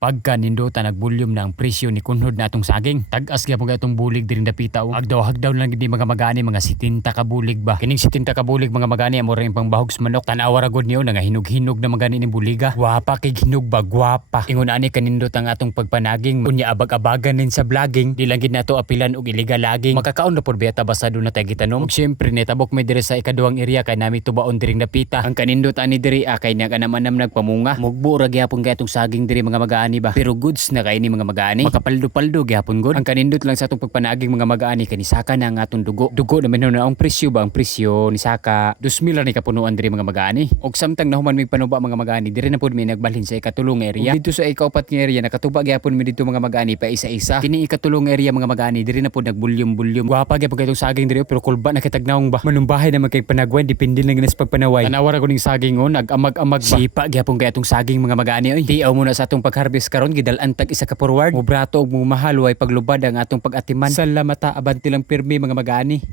Pagka ninduta nagbulyom na ang presyo ni kunhod na atong saging. Tag-as gyapon kay atong bulig diri dapita o. Hagdaw lang gid mga magani mga 70 ka bulig ba. Kining 70 ka bulig mga magani amo ring pangbahog sa manok. Tanawa ra gud niyo nga hinog-hinog na magani ni buliga. Gwapa kay hinog ba gwapa. Ingon ani kanindot ang atong pagpanaging. Unya abag-abagan din sa vlogging. Di lang gid nato apilan og illegal laging. Makakaon na pod beta basta do na tay gitanom. Ug syempre ni tabok may diri sa ikaduhang area kay nami tubaon diri dapita. Ang kanindot ani diri kay naganam-anam nagpamunga. Mugbo ra gyapon kay atong saging diri mga magani ba. Pero goods na kay ni mga magani. Makapaldo-paldo gyapon gud. Ang kanindot lang sa atong pagpanaging mga magani kay ni saka na ang atong dugo. Dugo naman na ang presyo ba ang presyo ni saka 2,000 ra ni kapunuan diri mga magani. Og samtang nahuman mig panuba mga magani diri na pud mi nagbalhin sa ikatulong area. Ug dito sa ikaupat nga area nakatuba gyapon mi dito mga magani pa isa-isa. Kini ikatulong area mga magani diri na pud nagbulyom-bulyom. Gwapa gyapon kay itong saging diri pero kulba na kitagnaong ba. Manumbahay na magkay panagwan depende lang ginas pagpanaway. Tanawa ra ko ning saging on nag-amag-amag ba. Sipa gyapon kay atong saging mga magani oy. Tiaw mo na sa atong pag-harvest karon gidal-an tag isa ka forward. Mubrato og mahal way paglubad ang atong pag-atiman. Salamata abanti lang pirmi mga magani.